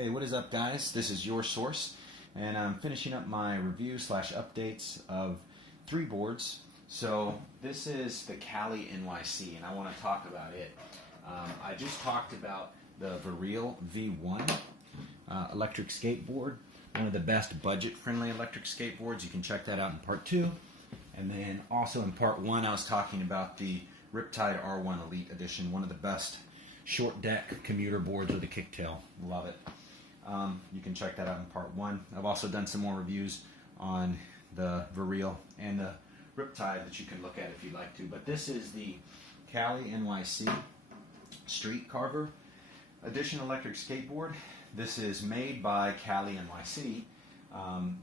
Hey, what is up, guys? This is Your Source, and I'm finishing up my review / updates of 3 boards. So this is the Kalynyc, and I want to talk about it. I just talked about the Viril V1 electric skateboard, one of the best budget-friendly electric skateboards. You can check that out in part 2. And then also in part 1, I was talking about the Riptide R1 Elite Edition, one of the best short deck commuter boards with a kicktail. Love it. You can check that out in part 1. I've also done some more reviews on the Viril and the Riptide that you can look at if you'd like to. But this is the Kalynyc Street Carver Edition electric skateboard. This is made by Kalynyc,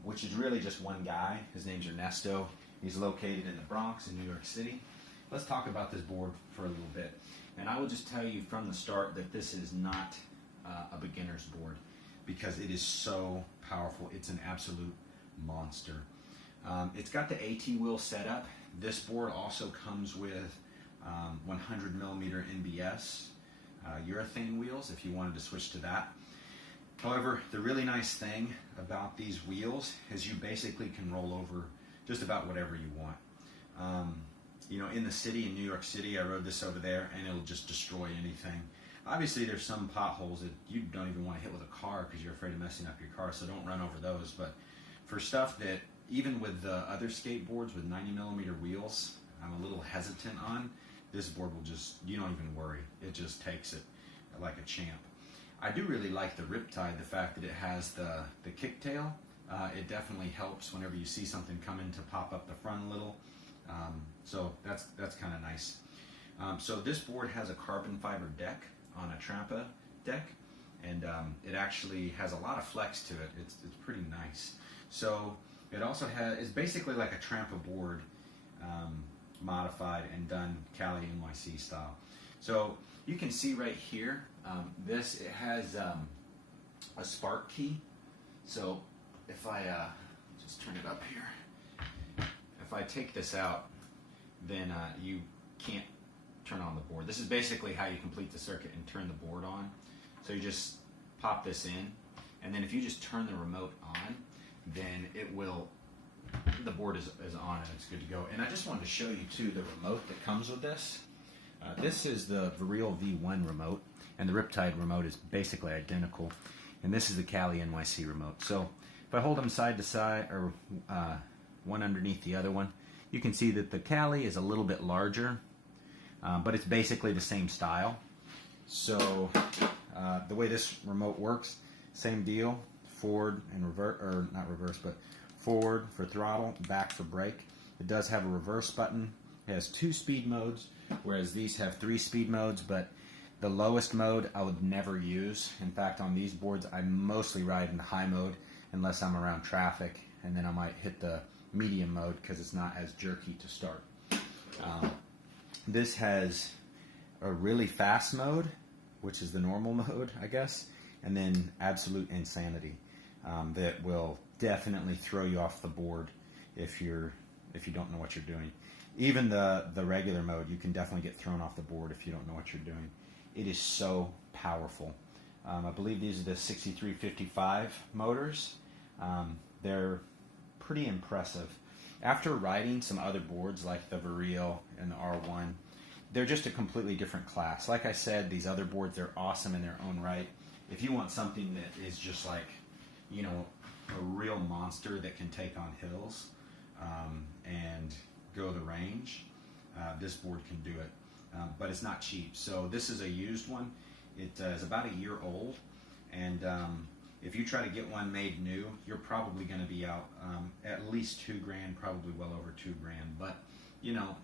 which is really just one guy. His name's Ernesto. He's located in the Bronx in New York City. Let's talk about this board for a little bit. And I will just tell you from the start that this is not a beginner's board, because it is so powerful. It's an absolute monster. It's got the AT wheel setup. This board also comes with 100mm NBS urethane wheels if you wanted to switch to that. However, the really nice thing about these wheels is you basically can roll over just about whatever you want. You know, in the city, in New York City, I rode this over there and it'll just destroy anything. Obviously, there's some potholes that you don't even want to hit with a car because you're afraid of messing up your car, so don't run over those. But for stuff that, even with the other skateboards with 90mm wheels, I'm a little hesitant on, this board will just, you don't even worry. It just takes it like a champ. I do really like the Riptide, the fact that it has the kicktail. It definitely helps whenever you see something coming to pop up the front a little. So that's kind of nice. So this board has a carbon fiber deck on a Trampa deck, and it actually has a lot of flex to it. It's pretty nice. So it also it's basically like a Trampa board modified and done Kalynyc style. So you can see right here, it has a spark key. So if I just turn it up here, if I take this out, then you can't turn on the board. This is basically how you complete the circuit and turn the board on. So you just pop this in, and then if you just turn the remote on, then the board is on and it's good to go. And I just wanted to show you too the remote that comes with this. This is the Viril V1 remote, and the Riptide remote is basically identical. And this is the Kalynyc remote. So if I hold them side to side, or one underneath the other one, you can see that the Kali is a little bit larger, but it's basically the same style. So the way this remote works, same deal, forward and reverse, or not reverse, but forward for throttle, back for brake. It does have a reverse button. It has 2 speed modes, whereas these have 3 speed modes, but the lowest mode I would never use. In fact, on these boards, I mostly ride in high mode unless I'm around traffic, and then I might hit the medium mode because it's not as jerky to start. This has a really fast mode, which is the normal mode, I guess, and then absolute insanity that will definitely throw you off the board if you don't know what you're doing. Even the regular mode, you can definitely get thrown off the board if you don't know what you're doing. It is so powerful. I believe these are the 6355 motors. They're pretty impressive. After riding some other boards like the Viril and the R1, they're just a completely different class. Like I said, these other boards, they're awesome in their own right. If you want something that is just like, you know, a real monster that can take on hills and go the range, this board can do it. But it's not cheap. So this is a used one. It is about a year old, and if you try to get one made new, you're probably going to be out at least $2 grand, probably well over $2 grand. But you know,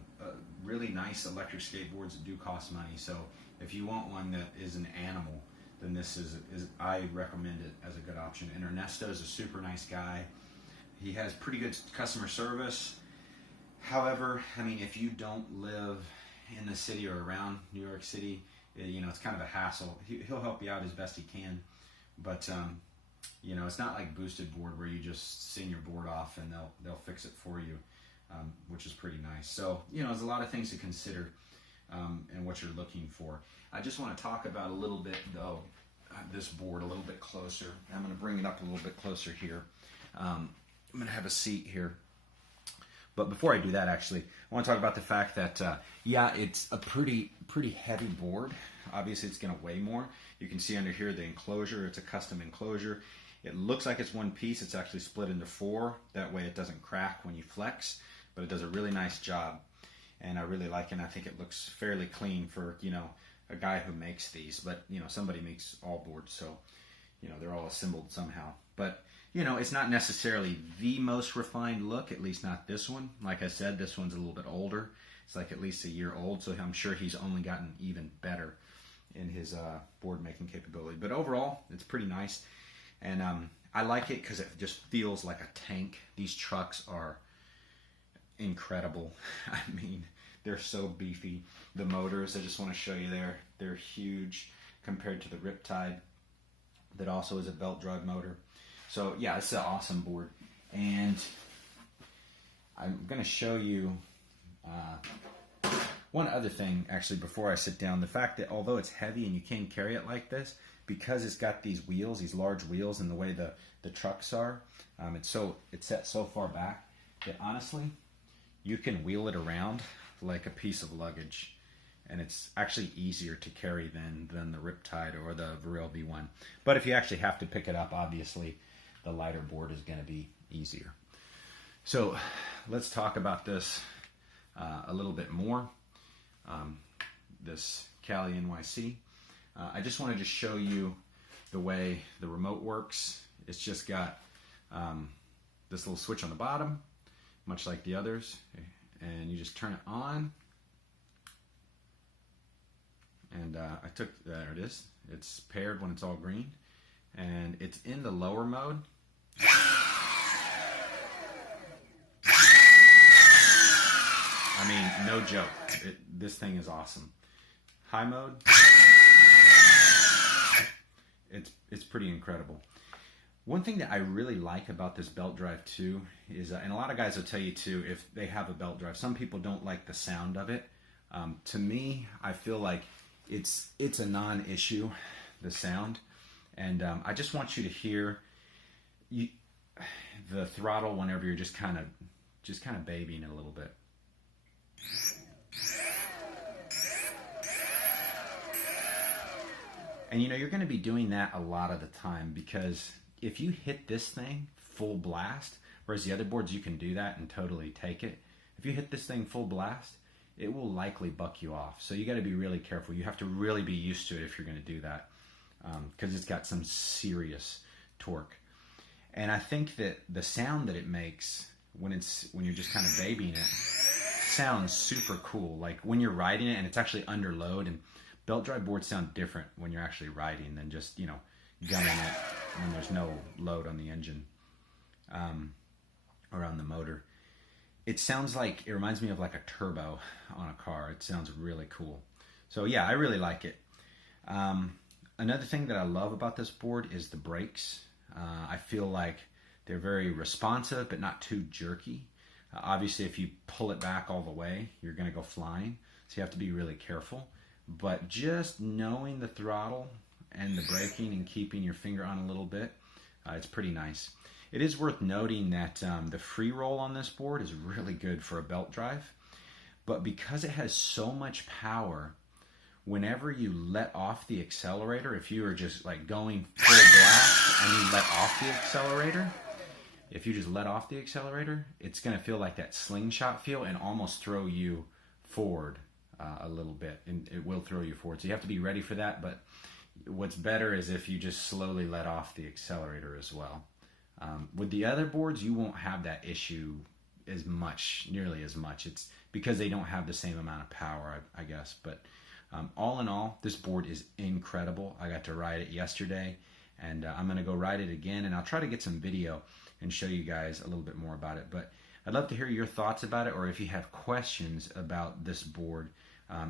really nice electric skateboards do cost money. So if you want one that is an animal, then this is I recommend it as a good option. And Ernesto is a super nice guy. He has pretty good customer service. However, I mean, if you don't live in the city or around New York City, you know, it's kind of a hassle. He'll help you out as best he can, but you know, it's not like Boosted Board where you just send your board off and they'll fix it for you, which is pretty nice. So, you know, there's a lot of things to consider and what you're looking for. I just want to talk about a little bit though this board a little bit closer. I'm going to bring it up a little bit closer here. I'm going to have a seat here. But before I do that, actually, I want to talk about the fact that, yeah, it's a pretty heavy board. Obviously, it's going to weigh more. You can see under here the enclosure. It's a custom enclosure. It looks like it's one piece. It's actually split into 4. That way it doesn't crack when you flex, but it does a really nice job. And I really like it, and I think it looks fairly clean for, you know, a guy who makes these. But, you know, somebody makes all boards, so, you know, they're all assembled somehow. But, you know, it's not necessarily the most refined look, at least not this one. Like I said, this one's a little bit older. It's like at least a year old, so I'm sure he's only gotten even better in his board making capability. But overall, it's pretty nice. And I like it because it just feels like a tank. These trucks are incredible. I mean, they're so beefy. The motors, I just want to show you there, they're huge compared to the Riptide that also is a belt drive motor. So yeah, it's an awesome board. And I'm going to show you one other thing actually before I sit down. The fact that although it's heavy and you can't carry it like this, because it's got these wheels, these large wheels, and the way the trucks are, it's set so far back that honestly, you can wheel it around like a piece of luggage, and it's actually easier to carry than the Riptide or the Varel V1. But if you actually have to pick it up, obviously the lighter board is going to be easier. So let's talk about this a little bit more. This Kalynyc. I just wanted to show you the way the remote works. It's just got this little switch on the bottom, much like the others, and you just turn it on. And there it is. It's paired when it's all green, and it's in the lower mode. I mean, no joke. This thing is awesome. High mode. It's pretty incredible. One thing that I really like about this belt drive too is, and a lot of guys will tell you too, if they have a belt drive, some people don't like the sound of it. To me, I feel like it's a non-issue, the sound, and I just want you to hear the throttle whenever you're just kind of babying it a little bit. And you know, you're going to be doing that a lot of the time, because if you hit this thing full blast, whereas the other boards you can do that and totally take it, if you hit this thing full blast, it will likely buck you off. So you got to be really careful. You have to really be used to it if you're going to do that, because it's got some serious torque. And I think that the sound that it makes when you're just kind of babying it sounds super cool. Like when you're riding it and it's actually under load, and belt drive boards sound different when you're actually riding than just, you know, gunning it when there's no load on the engine or on the motor. It sounds like, it reminds me of like a turbo on a car. It sounds really cool. So yeah, I really like it. Another thing that I love about this board is the brakes. I feel like they're very responsive, but not too jerky. Obviously, if you pull it back all the way, you're going to go flying. So you have to be really careful. But just knowing the throttle and the braking and keeping your finger on a little bit, it's pretty nice. It is worth noting that the free roll on this board is really good for a belt drive. But because it has so much power, whenever you let off the accelerator, if you are just like going full blast and you let off the accelerator, if you just let off the accelerator, it's going to feel like that slingshot feel and almost throw you forward a little bit, and it will throw you forward. So you have to be ready for that, but what's better is if you just slowly let off the accelerator as well. With the other boards, you won't have that issue nearly as much. It's because they don't have the same amount of power, I guess. But all in all, this board is incredible. I got to ride it yesterday, and I'm going to go ride it again, and I'll try to get some video and show you guys a little bit more about it. But I'd love to hear your thoughts about it, or if you have questions about this board,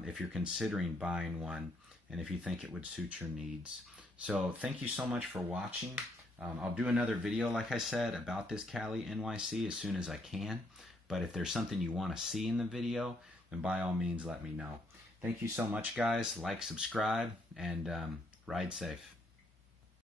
if you're considering buying one, and if you think it would suit your needs. So thank you so much for watching. I'll do another video, like I said, about this Kalynyc as soon as I can. But if there's something you want to see in the video, then by all means let me know. Thank you so much, guys. Like, subscribe, and ride safe.